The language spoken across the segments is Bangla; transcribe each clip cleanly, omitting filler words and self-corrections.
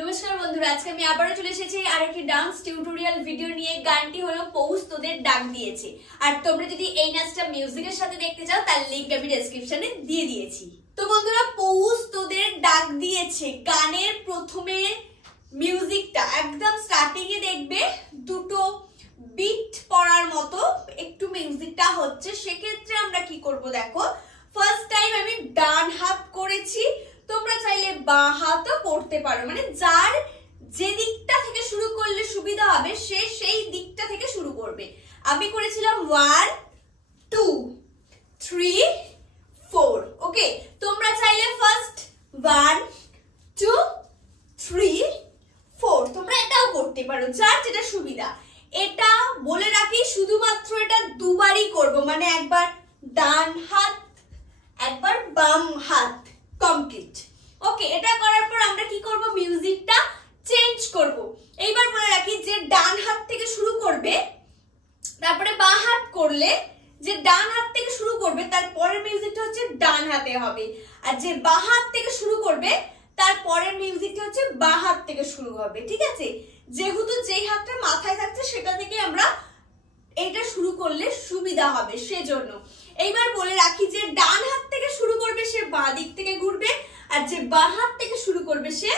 নমস্কার বন্ধুরা, আজকে আমি আবারও চলে এসেছি আরেকটি ডান্স টিউটোরিয়াল ভিডিও নিয়ে। গানটি হলো পৌষ তোদের ডাক দিয়েছে। আর তোমরা যদি এই নাচটা মিউজিকের সাথে দেখতে চাও তার লিংক আমি ডেসক্রিপশনে দিয়ে দিয়েছি। তো বন্ধুরা, পৌষ তোদের ডাক দিয়েছে গানের প্রথমে মিউজিকটা একদম স্টার্টিং এ দেখবে দুটো বিট পড়ার মতো একটু মিউজিকটা হচ্ছে। সেক্ষেত্রে আমরা কি করব দেখো, ফার্স্ট টাইম আমি ডান হাত করেছি, তোমরা চাইলে বাঁ হাতও করতে পারো, মানে যার যে দিকটা থেকে শুরু করলে সুবিধা হবে সে সেই দিকটা থেকে শুরু করবে। আমি করেছিলাম 1 2 3 4। ওকে, তোমরা চাইলে ফার্স্ট 1 2 3 4 তোমরা এটাও করতে পারো, যার যেটা সুবিধা। এটা বলে রাখি শুধুমাত্র এটা দুবারই করব, মানে একবার ডান হাত একবার বাম হাত কমপ্লিট। ওকে, এটা করার পর আমরা কি করব, মিউজিকটা চেঞ্জ করব। এইবার বলে রাখি যে ডান হাত থেকে শুরু করবে, তারপরে বাঁ হাত করলে যে ডান হাত থেকে শুরু করবে তার পরের মিউজিকটা হচ্ছে ডান হাতে হবে, আর যে বাঁ হাত থেকে শুরু করবে তার পরের মিউজিকটা হচ্ছে বাঁ হাত থেকে শুরু হবে। ঠিক আছে, যেহেতু যেই হাতটা মাথায় থাকছে সেটা থেকে আমরা এটা শুরু করলে সুবিধা হবে সেজন্য। এইবার বলে রাখি যে ডান হাত থেকে শুরু করবে সে বাঁ দিক থেকে ঘুরবে, আর যে বাঁ হাত থেকে শুরু করবে সে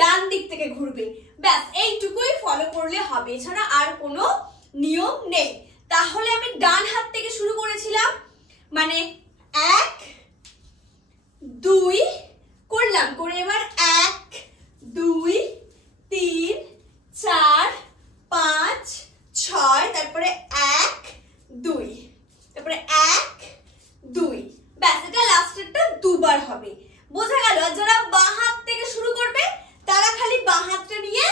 ডান দিক থেকে ঘুরবে। ব্যাস এইটুকুই ফলো করলে হবে, এছাড়া আর কোনো নিয়ম নেই। তাহলে আমি ডান হাত থেকে শুরু করেছিলাম, মানে 1 2 করলাম, করে এবার 1 2 3 4 5 6, তারপরে 1 2, তারপরে 1 2। ব্যাস, এটা লাস্টেরটা দুবার হবে, বোঝা গেল? যারা বাঁ হাত থেকে শুরু করবে তারা খালি বাঁ হাতটা নিয়ে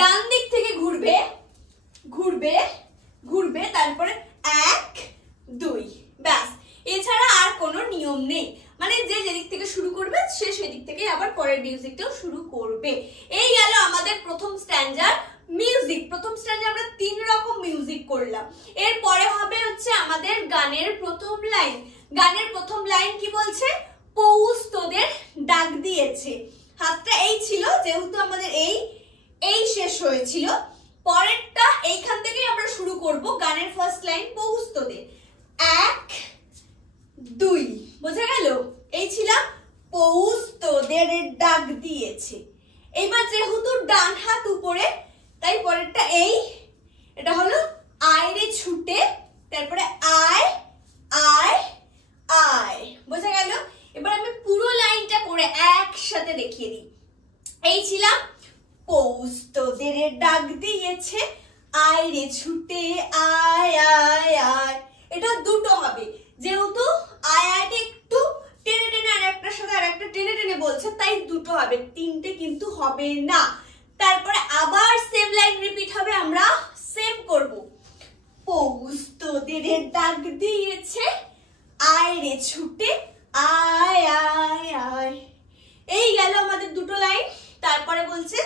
ডান দিক থেকে ঘুরবে ঘুরবে ঘুরবে, তারপরে 1 2। ব্যাস, এছাড়া আর কোনো নিয়ম নেই, মানে যে যেদিক থেকে শুরু করবে সে সেদিক থেকে আবার পরের মিউজিকটাও শুরু করবে। এই গেল আমাদের প্রথম স্ট্যান্জার মিউজিক। প্রথম স্ট্যান্ডে আমরা 3 রকম মিউজিক করলাম। এরপরে হবে হচ্ছে আমাদের গানের প্রথম লাইন। গানের প্রথম লাইন কি বলছে, পৌষ তোদের ডাক দিয়েছে। হাতটা এই ছিল, যেহেতু আমাদের এই শেষ হয়েছিল, পরেরটা এইখান থেকেই আমরা শুরু করব। গানের ফার্স্ট লাইন পৌষ তোদের 1 2, বোঝা গেল? এই ছিল পৌষ তোদের ডাক দিয়েছে। এইবার যেহেতু ডান হাত উপরে তাই পরেরটা এটা হলো আয় রে ছুটে, তারপরে আয় আয় আয়, বোঝা গেল? এবার আমি পুরো লাইনটা করে একসাথে দেখিয়ে দিই। এই ছিলাম পৌষ তোদের ডাক দিয়েছে, আয় রে ছুটে আয় আয় আয়। এটা দুটো হবে, যেহেতু আয় আয়টা একটু টেনে টেনে আর একটার সাথে আর একটা টেনে টেনে বলছে, তাই দুটো হবে, তিনটে কিন্তু হবে না। তারপরে আবার সেম লাইন রিপিট হবে, আমরা সেম করব। পৌষ তোদের ডাক দিয়েছে, আয় রে ছুটে আয় আয় আয়। এই গেল আমাদের দুটো লাইন। তারপরে বলছে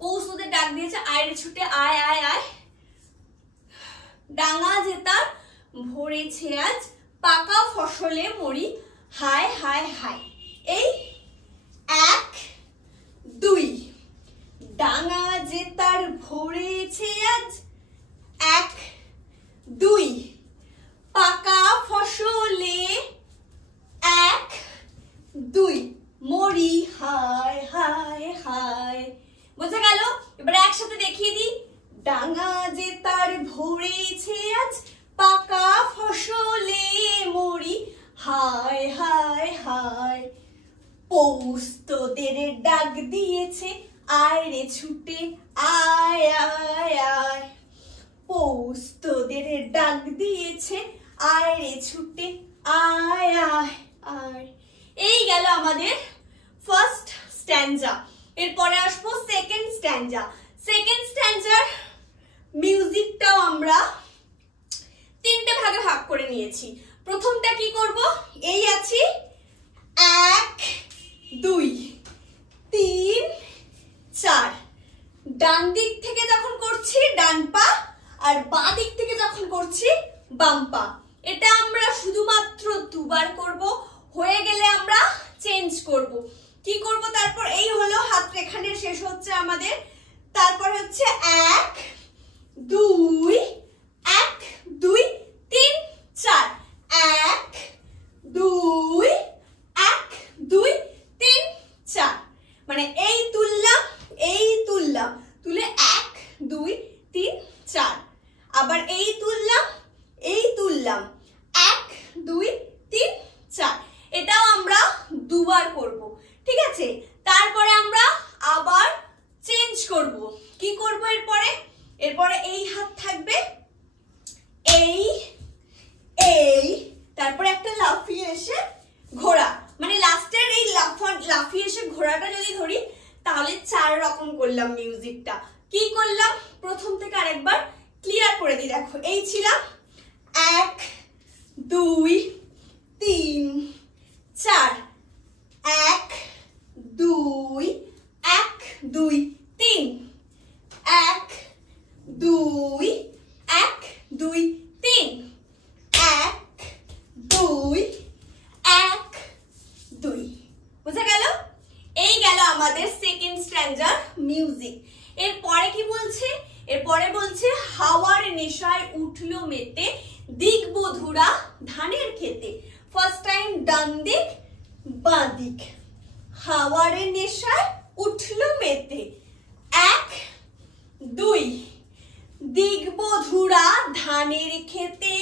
পৌষ তোদের ডাক দিয়েছে, আয় রে ছুটে আয় আয় আয়। ডাঙা জেতার ভরেছে আজ, পাকা ফসলে মরি হায় হায় হায়। এই 1 2, ডাঙা জেতার ভরেছে আজ 1 2, পাকা ফসলে 1 2 মরি হায় হায় হায়, বোঝা গেল? এবার একসাথে দেখিয়ে দিই। ডাঙা জেতার ভরেছে আজ, পাকা ফসলে মরি হায় হায় হায়। পৌষ তোদের ডাক দিয়েছে, আয় রে ছুটে আয় আয় আয়। পৌষ তোদের ডাক দিয়েছে, আয় রে ছুটে আয় আয় আয়। এই গেল আমাদের ফার্স্ট স্ট্যান্জা। এরপরে আসবো সেকেন্ড স্ট্যান্জা। সেকেন্ড স্ট্যান্জার মিউজিকটাও আমরা 3টে ভাগে ভাগ করে নিয়েছি। প্রথমটা কি করব, এই আছি 1 2 3 4। ডান দিক থেকে যখন করছি ডান পা, আর বাঁ দিক থেকে যখন করছি বাম পা। এটা আমরা শুধুমাত্র দুবার করব, হয়ে গেলে আমরা চেঞ্জ করব। কি করব তারপর, এই হলো হাত রেখা আমাদের। তারপর হচ্ছে 1 2 1 2 3 4 1 2 1 2 3 4 মানে এই তুললাম তুলে 1 2 3 4 আবার এই তুললাম 1 2 3 4 এটাও আমরা দুবার করব, ঠিক আছে। তারপরে আমরা আবার চেঞ্জ করব। কি করব এরপরে এই হাত থাকবে, এই তারপরে একটা লাফিয়ে এসে ঘোড়া, মানে লাস্টের এই লাফিয়ে এসে ঘোড়াটা যদি ধরি তাহলে 4 রকম করলাম মিউজিকটা। কি করলাম প্রথম থেকে আরেকবার ক্লিয়ার করে দিই। দেখো এই ছিলাম 1 2 3 4 1 2 1 2 3 1 2 1 2 3 1 2 1 2। বুঝা গেল? এই গেল আমাদের সেকেন্ড স্ট্যান্জার মিউজিক। এরপরে কি বলছে? এরপরে বলছে হাওয়ার নেশায় উঠলো মেতে দিগবধুরা ধানের খেতে। ফার্স্ট টাইম ডান দিক বাঁ দিক। হাওয়ার নেশায় উঠলো মেতে 1 2 দিগবধুরা ধানের খেতে,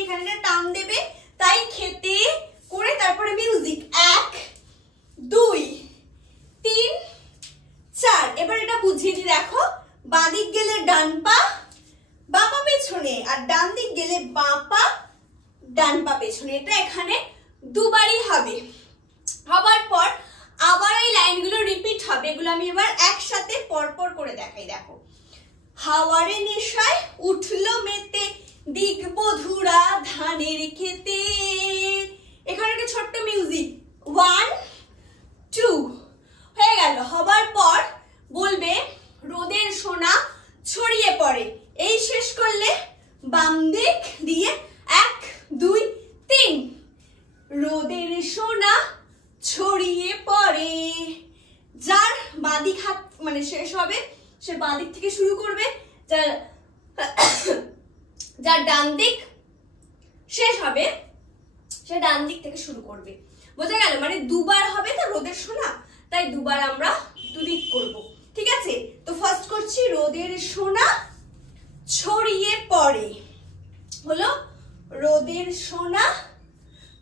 এখানে টান দেবে তাই খেতে করে তারপরে মিউজিক 1 2 3 4। এবার এটা বুঝিয়ে দিই। দেখো বাঁ দিক গেলে ডান পা বাঁ পা পেছনে, আর ডান দিক গেলে বাঁ পা ডান পা পেছনে। এটা এখানে দুবারই হবে। হবার পর আবার এই লাইনগুলো রিপিট হবে। এগুলো আমি এবার একসাথে পরপর করে দেখাই। দেখো হাওয়ারে নেশায় উঠলো মেতে দিগবধুরা ধানের খেতে। এখানে একটা ছোট্ট মিউজিক 1 2 হয়ে গেল। হবার পর বলবে রোদের সোনা ছড়িয়ে পড়ে। এই শেষ করলে বাম দিক দিয়ে 1 2 3 রোদের সোনা ছড়িয়ে পড়ে। যার বাঁদিক হাত মানে শেষ হবে সে বাঁদিক থেকে শুরু করবে, যার ডান দিক শেষ হবে সে ডান দিক থেকে শুরু করবে। বোঝা গেল? মানে দুবার হবে তো রোদের সোনা, তাই দুবার আমরা দুদিক করব, ঠিক আছে। তো ফার্স্ট করছি রোদের সোনা ছড়িয়ে পড়ে। হলো রোদের সোনা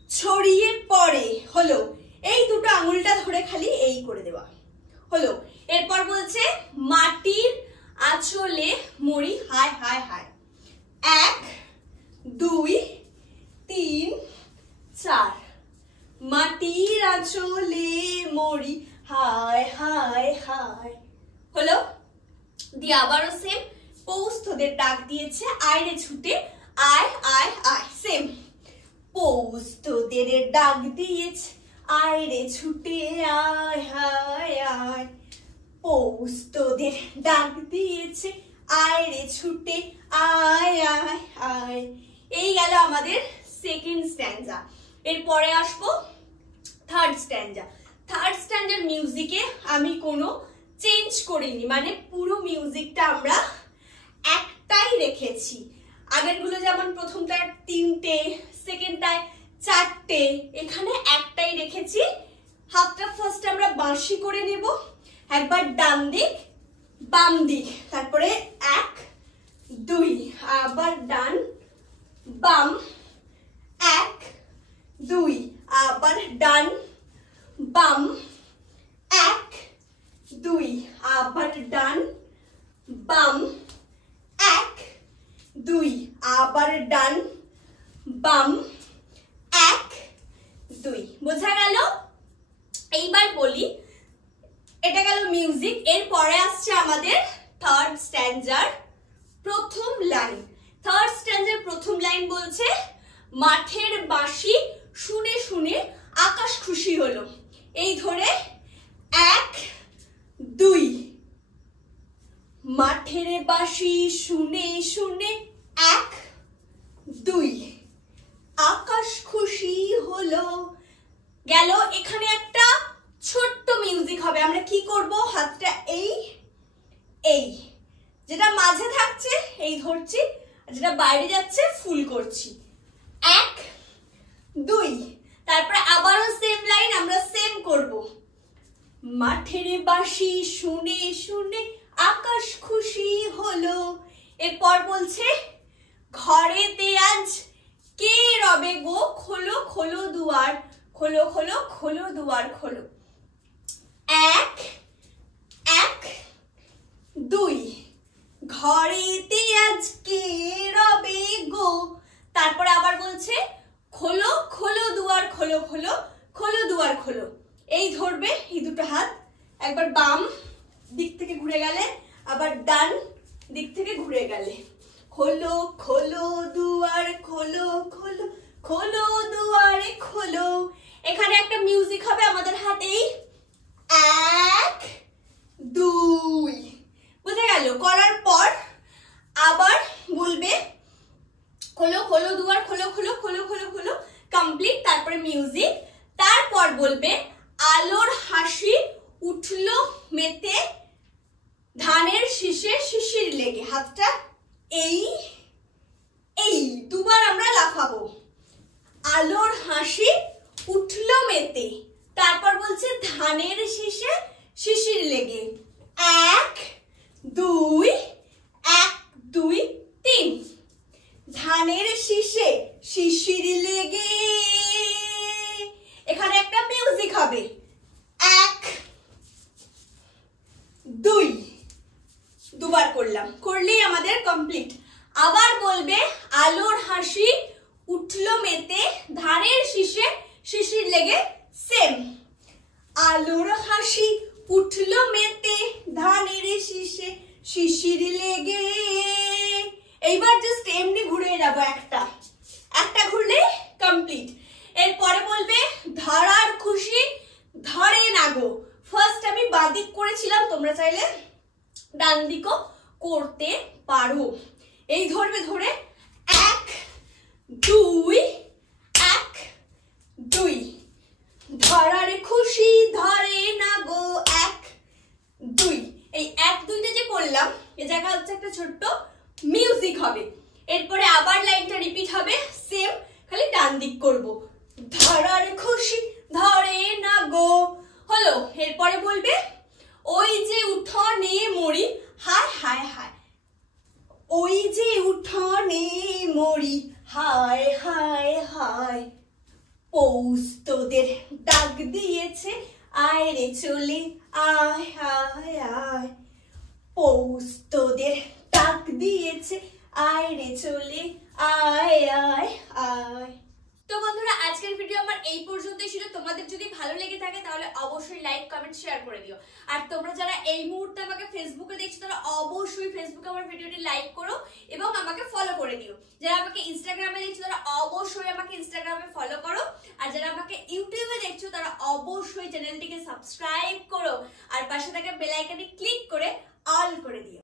ছড়িয়ে পড়ে, হলো। এই দুটো আঙুলটা ধরে খালি এই করে দেওয়া হলো। এরপর বলছে মাটির আঁচলে মরি হায় হায় হায়। 1 2 3 4 মাটির আঁচলে মরি হায় হায় হায়। হলো। দিয়ে আবারও সেম পৌষ তোদের ডাক দিয়েছে আয় রে ছুটে আয় আয় আয়। সেম পৌষ তোদের ডাক দিয়েছে আয় রে ছুটে আয় হায় আয়। পৌষ তোদের ডাক দিয়েছে আয় রে ছুটে আয় আয় আয়। এই গেল আমাদের সেকেন্ড স্ট্যান্জা। এরপরে আসবো থার্ড স্ট্যান্জা। থার্ড স্ট্যান্জার মিউজিকে আমি কোনো চেঞ্জ করিনি, মানে পুরো মিউজিকটা আমরা একটাই রেখেছি। আগেরগুলো যেমন প্রথমটায় 3টে, সেকেন্ডটায় 4টে, এখানে একটাই রেখেছি। হাতটা ফার্স্ট আমরা বাঁশি করে নেব। একবার ডান দিক বাম দিক, তারপরে 1 2 আবার ডান বাম 1 2 আবার ডান বাম 1 2 আবার ডান বাম 1 2 আবার ডান বাম 1 2। বোঝা গেল? এইবার বলি, এটা গেল মিউজিক। এরপরে আসছে আমাদের থার্ড স্ট্যান্জার প্রথম লাইন। থার্ড স্ট্যান্জার প্রথম লাইন বলছে মাঠের বাঁশি শুনে শুনে আকাশ খুশি হলো। এই ধরে 1 2 মাঠের বাঁশি শুনে শুনে 1 2 আকাশ খুশি হলো। গেল। এখানে একটা ছোট্ট মিউজিক হবে। আমরা কি করব, হাতটা এই এই যেটা মাঝে থাকছে এই ধরছি, যেটা বাইরে যাচ্ছে ফুল করছি, 1 2। তারপরে আবারও সেম লাইন আমরা সেম করব। মাঠের বাঁশি শুনে শুনে আকাশ খুশি হলো। এরপর বলছে ঘরেতে আজ কে রবে গো, খোলো খোলো দুয়ার, খোলো খোলো খোলো দুয়ার খোলো। 1 1 2। ঘরেতে আজ কে রবে গো। তারপরে আবার বলছে খোলো খোলো দুয়ার, খোলো খোলো খোলো দুয়ার খোলো। এই ধরবে এই দুটো হাত, একবার বাম দিক থেকে ঘুরে গেলে আবার ডান দিক থেকে ঘুরে গেলে, খোলো খোলো দুয়ার খোলো খোলো খোলো দুয়ারে খোলো। এখানে একটা মিউজিক হবে আমাদের হাতেই, 1 2। বুঝে গেল? করার পর আবার বলবে খোলো খোলো দুয়ার খোলো খোলো খোলো খোলো খোলো, কমপ্লিট। তারপরে মিউজিক। তারপর বলবে আলোর হাসি উঠলো মেতে, ধানের শীষে শিশির লেগে। হাতটা এই এই দুবার আমরা লাফাবো। আলোর হাসি উঠলো মেতে, তারপর বলছে ধানের শীষে শিশির লেগে। 1 2 1 2 3। ধানের শীষে শিশির লেগে। এখানে একটা মিউজিক হবে, 1 2। দুবার করলাম, করলেই আমাদের কমপ্লিট। আবার বলবে আলোর হাসি উঠলো মেতে, ধানের শীষে শিশির লেগে, সেম। আলোর হাসি উঠলো মেতে, ধানের শীষে শিশির লেগে। এইবার জাস্ট এমনি ঘুরে যাবো, একটা একটা ঘুরলে কমপ্লিট। এরপরে বলবে ধরার খুশি ধরে না গো। ফার্স্ট আমি বাদিক করেছিলাম, তোমরা চাইলে ডান দিকও করতে পারো। এই ধরবে, ধরে 1 2 1 2। ধরার খুশি ধরে না গো 1 2। এই 1 2টা যে করলাম এ জায়গা হচ্ছে একটা ছোট্ট মিউজিক হবে। এরপরে আবার লাইনটা রিপিট হবে সেম, খালি ডান দিক করব। ধরার খুশি ধরে না গো হলো। এরপরে বলবে ওই যে উঠোনে মরি, হায় হায় হায়। ওই যে উঠোনে মরি, হায় হায় হায়। পৌষ তোদের ডাক দিয়েছে, আয় রে চলে আয় আয় আয়। পৌষ তোদের ডাক দিয়েছে, আয় রে চলে আয় আয় আয়। তো বন্ধুরা আজকের ভিডিও আমার এই পর্যন্তই ছিল। তোমাদের যদি ভালো লেগে থাকে তাহলে অবশ্যই লাইক কমেন্ট শেয়ার করে দিও। আর তোমরা যারা এই মুহূর্তে আমাকে ফেসবুকে দেখছো তারা অবশ্যই ফেসবুকে আমার ভিডিওটি লাইক করো এবং আমাকে ফলো করে দিও। যারা আমাকে ইনস্টাগ্রামে দেখছো তারা অবশ্যই আমাকে ইনস্টাগ্রামে ফলো করো। আর যারা আমাকে ইউটিউবে দেখছো তারা অবশ্যই চ্যানেলটিকে সাবস্ক্রাইব করো আর পাশে থাকা বেল আইকনে ক্লিক করে অল করে দিও।